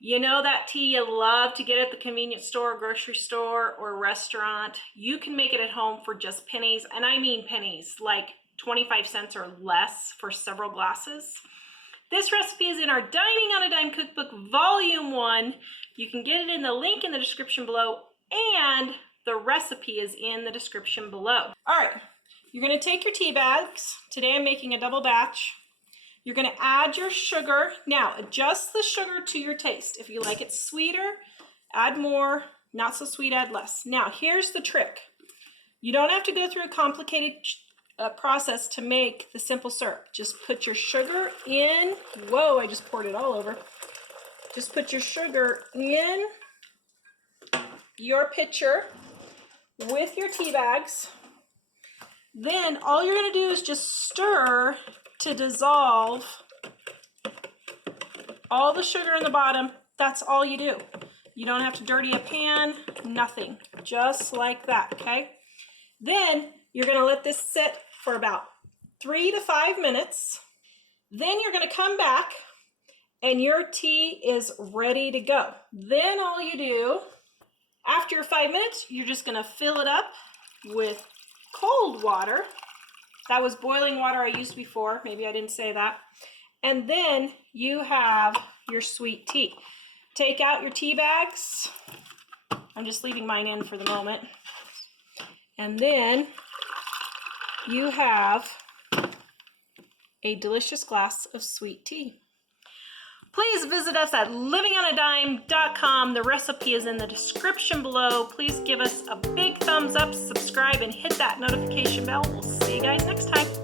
You know that tea you love to get at the convenience store, grocery store, or restaurant? You can make it at home for just pennies, and I mean pennies, like 25 cents or less for several glasses. This recipe is in our Dining on a Dime Cookbook Volume 1. You can get it in the link in the description below, and the recipe is in the description below. All right, you're gonna take your tea bags. Today I'm making a double batch. You're gonna add your sugar. Now, adjust the sugar to your taste. If you like it sweeter, add more. Not so sweet, add less. Now, here's the trick. You don't have to go through a complicated process to make the simple syrup. Just put your sugar in. Whoa, I just poured it all over. Just put your sugar in your pitcher with your tea bags. Then all you're gonna do is just stir to dissolve all the sugar in the bottom. That's all you do. You don't have to dirty a pan, nothing. Just like that, okay? Then you're gonna let this sit for about 3 to 5 minutes. Then you're gonna come back and your tea is ready to go. Then all you do, after your 5 minutes, you're just gonna fill it up with cold water. That was boiling water I used before. Maybe I didn't say that. And then you have your sweet tea. Take out your tea bags. I'm just leaving mine in for the moment. And then you have a delicious glass of sweet tea. Please visit us at livingonadime.com. The recipe is in the description below. Please give us a big thumbs up, subscribe, and hit that notification bell. We'll see you guys next time.